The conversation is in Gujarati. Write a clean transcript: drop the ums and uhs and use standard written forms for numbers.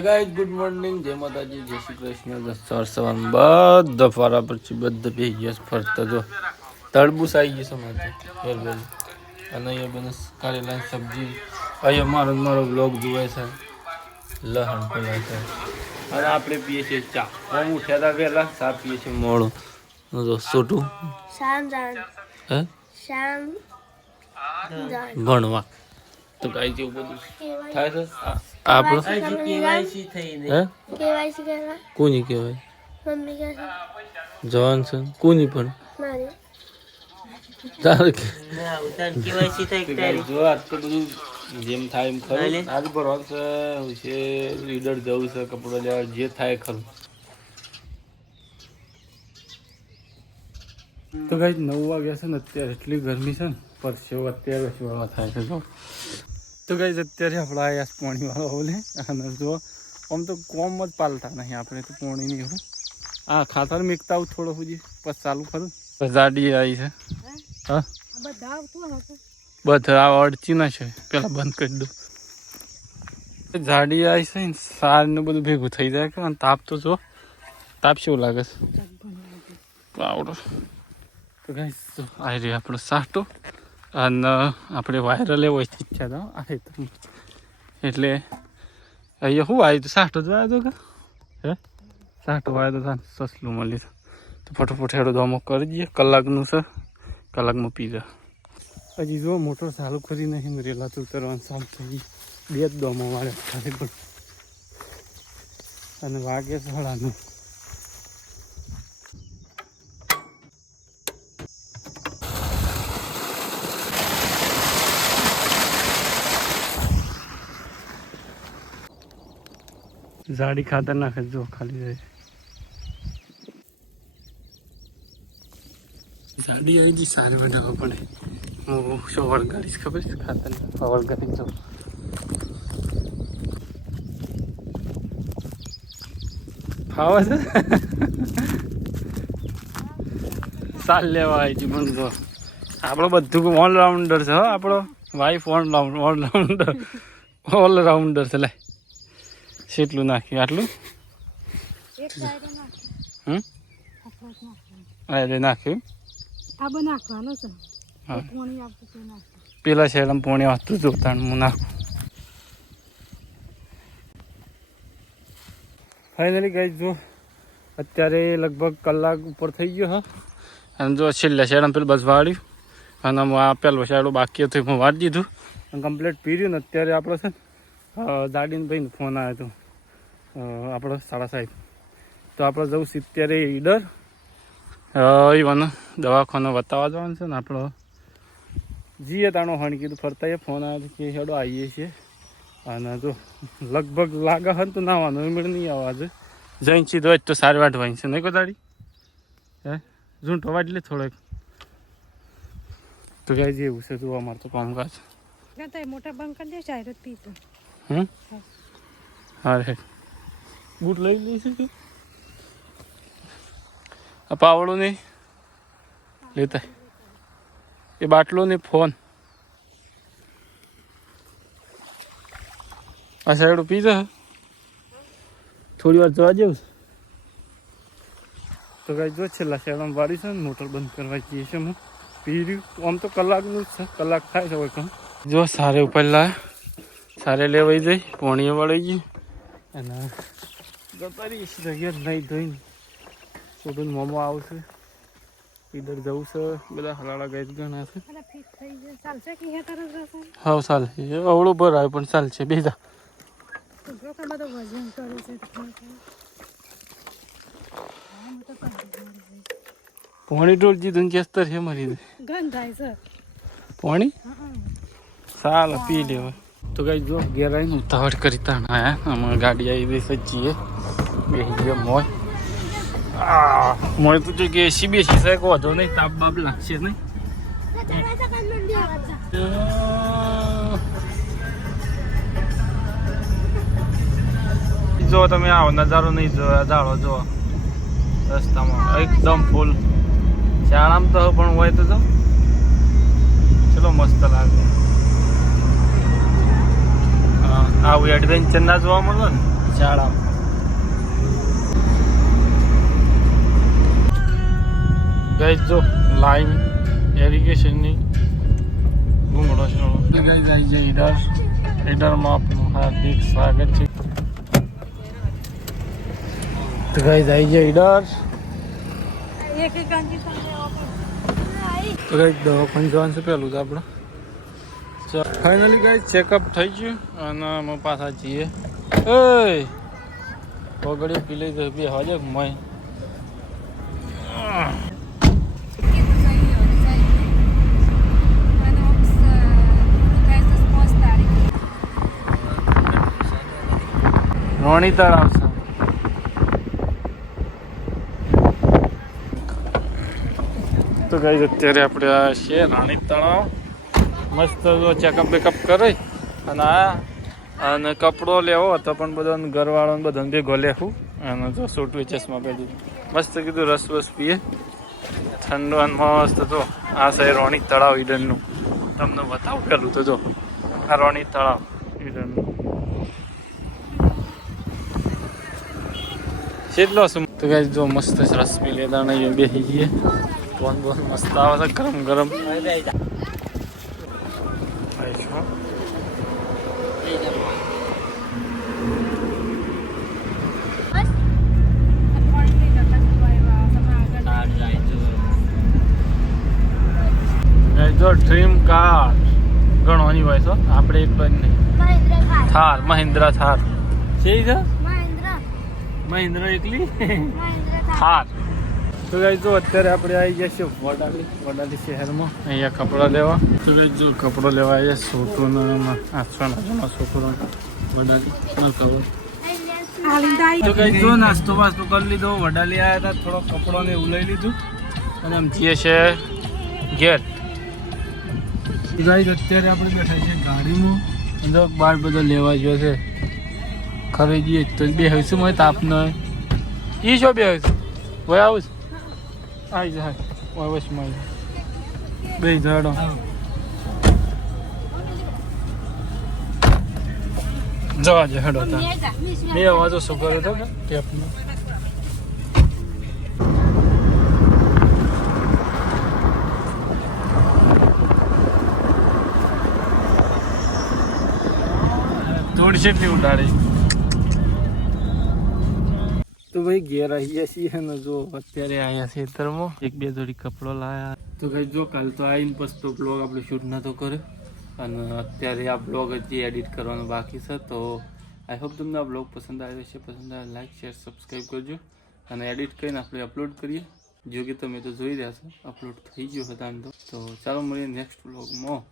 ગાઈસ ગુડ મોર્નિંગ, જય માતાજી, જય શ્રી કૃષ્ણ. સવાર બધા ફરા પછી બધા બે ગેસ ફરતા જો તળબૂચ આવી ગયું સમાજે અને અહીંયા બને કારેલા સબ્જી. અહીંયા મારો બ્લોગ જોવે છે, લહણ પલાય છે અને આપણે પીએ છીએ ચા. હું ઉઠ્યા હતા વહેલા, ચા પીએ છીએ મોડું. જો છોટું હે ભણવા તો કાંઈ જેવું બધું થાય છે. આપણું કોની કહેવાય? જવાન છે કોની પણ જો આજ તો બધું જેમ થાય એમ ખરું. આજ ભરવાનું છે, લીડર જવું છે, કપડો લેવા, જે થાય ખરું. તો ગાઈસ 9 વાગ્યા છે ને અત્યારે એટલી ગરમી છે ને પરસેવો અત્યારે શિવામાં થાય છે. જો તો ગાઈસ અત્યારે આપણે આયા પાણીવાળો બોલે અને જો આમ તો કોમ જ પાલતા નહીં આપણે તો પાણી નહીં એવું. હા ખાતર મેકતા આવું થોડો સુધી પછી ચાલુ કરું. જાડી આવી છે. હા બધા અડચી ના છે, પેલા બંધ કરી દો. જાડી આવી છે ને સાર ને બધું ભેગું થઈ જાય કે તાપ તો જો તાપ શું લાગે છે આવડો. તો ગાઈસ આવી રહ્યો આપણો સાટો અને આપણે વાયરલ એવો ઈચ્છા તો આવે તો એટલે અહીંયા શું આવ્યું તો સાટો જ આવ્યો હતો કે હે સાટો આવ્યો તો સસલું મળી તો ફટોફટ હેડો દમો કરી દઈએ. કલાકનું છે, કલાકમાં પી જાય. હજી જો મોટર ચાલુ કરી નહીં રેલા તો ઉતરવાનું ચાલુ થઈ ગઈ. 2 જ દમો મારે ખાલી પણ અને વાગે સાડાનું. જાડી ખાતર નાખે જો ખાલી જાય. જાડી આવી ગઈ સારી બનાવવા પડે. હું શું વળગાડીશ ખબર છે ખાતર વળગાડી જાઉં. ફાવે છે સાલ લેવા આવી ગઈ મને તો. આપણો બધું ઓલરાઉન્ડર છે. હો આપણો વાઈફ ઓલરાઉન્ડર છે. લે કેટલું નાખ્યું આટલું નાખ્યું પેલા શેરમ પોણી વાંચતું જોતા હું નાખું. ફાઇનલી ગાઈસ જો અત્યારે લગભગ કલાક ઉપર થઈ ગયો. હા અને જો છેલ્લા શેરમ પેલું બસ વાળ્યું અને આ પેલો શેડો બાકી હતો હું વાળી દીધું અને કમ્પ્લીટ પીર્યું ને અત્યારે આપણો છે ને દાડીને ભાઈને ફોન આવ્યો હતો આપણો સાડા સાહેબ. તો આપણે જવું 70 ઈડર ઈવન દવાખાનો બતાવવા જવાનું છે ને. આપણો જીએ તાણો હણ કીધું ફરતા એ ફોન આવ્યો કે હેડો આવીએ છીએ અને જો લગભગ લાગે હન તો નાવાનો મેળ નહીં આવે આજે. જઈને સીધો જ તો સારી વાટવાની છે નહીં કોદાડી હે ઝૂંટો વાટલે થોડોક તો ગાય જેવું છે જોવા અમારે તો કામકાજ. મોટા બંધ કરી દે ચાયરત પીતો. હા રે બૂટ લઈ લઈશું કે આ પાવડો નહીં લેતા એ બાટલો ને ફોન આ સાઈડ પી જા થોડી વાર જવા જેવું. તો કાંઈ જો છેલ્લા શેરમાં વાળી છે ને મોટર બંધ કરવા જઈએ છીએ. હું પી રહ્યું આમ તો કલાકનું જ છે, કલાક થાય છે કોઈ કામ. જો સારે ઉપર લાયા સારે લેવાઈ જાય પોણીએ વળી ગઈ અને ગતારી જગ્યા નહીં ધોઈને છોટું મોમો આવશે. ઈધર જવું છે બધા હલાળા ગઈ ઘણા છે. હા ચાલશે અવળું ભર આવે પણ ચાલશે બીજા પોણી ઢોળ દીધું કેસ્તર છે મારી પોણી ચાલો પી લેવા. તો કઈ જો ઘેર આવીને ઉતાવળ કરી તાણ આયા અમારે ગાડી આવી રહી સજીએ બે મોય મોય તો જો કે એસી બેસી શકે વધો નહીં તાપ બાપ લાગશે નહીં. જો તમે આવો નજારો નહીં જોયા જાળો જો રસ્તામાં એકદમ ફૂલ શાળામાં તો પણ હોય તો જો ચલો મસ્ત લાગે. આવું એડવેન્ચર ના જોવા મળે ને શાળા ગઈ જો લાઈન એરિગેશનની ભૂંગળો છે ગઈ જાય છે ઈડરમાં આપનું હાર્દિક સ્વાગત છે તો ગઈ જાય છે ઈડર એક એક ગાંધી સામે તો ગઈ દવાખાને જવાનું છે પહેલું તો આપણે ફાઇનલી ગઈ ચેકઅપ થઈ ગયું અને અમે પાછા જઈએ એ વગડી પી લઈ તો બે હજે મય રોણી તળાવ છે તો ગાઈસ અત્યારે આપણે આ છે રાણી તળાવ મસ્ત ચેકઅપ બેકઅપ કરી અને કપડો લેવો હતો પણ બધાને ઘરવાળાને બધાને ભેગો લેવું અને જો સૂટવી ચશ્મા પહેરી મસ્ત કીધું રસ વસ પીએ ઠંડુ અને મસ્ત તો આ છે રોણી તળાવ ઈડનનું તમને બતાવું પેલું તો જો આ રોણી તળાવ ઈડનનું કેટલો શું તો ગાઈસ જો મસ્ત રસ પી લેતા નહીં બેસી જઈએ ફોન બોન મસ્ત આવે છે ગરમ ગરમ જો ડ્રીમ કાર ઘણોની હોય છે આપણે એક પણ નહીં થાર મહિન્દ્રા થાર છે મહિન્દ્રા એકલી થાર તો ગાઈસ જો અત્યારે આપણે આવી ગયા છીએ વડાલી શહેરમાં અહીંયા કપડાં લેવા તો ગાઈસ જો કપડો લેવા આવ્યા છોકરોનો 800 છોકરો વડાલી કવર તો ગાઈસ જો નાસ્તો વાસ્તો કરી લીધો વડાલી આવ્યા હતા થોડો કપડો ને એવું લઈ લીધું અને આમ જઈએ છે ઘેર ગાઈસ અત્યારે આપણે બેઠા છીએ ગાડીમાં અંદર બાર બધા લેવા ગયો છે ખરીદીએ તો બે હશે મને તાપ ન એ શું બે હશે ભાઈ આવું આવી જાય વશમાં બે ઝાડો જવા દે હેડો બે અવાજો શું કર્યો હતો કે ટેપનો થોડી જેટલી ઉડાડી તો ભાઈ ઘેર આવી ગયા છીએ ને જો અત્યારે આવ્યા ખેતરમાં એક બે જોડી કપડો લાયા તો ભાઈ જો કાલ તો આવીને પછી તો બ્લોગ આપણે શૂટ નતો કર્યો અને અત્યારે આ બ્લોગ હજી એડિટ કરવાનો બાકી છે તો આઈ હોપ તમને આ બ્લોગ પસંદ આવ્યો છે પસંદ આવે લાઈક શેર સબસ્ક્રાઈબ કરજો અને એડિટ કરીને આપણે અપલોડ કરીએ જો કે તમે તો જોઈ રહ્યા છો અપલોડ થઈ ગયો હતા તો ચાલો મળીએ નેક્સ્ટ બ્લોગમાં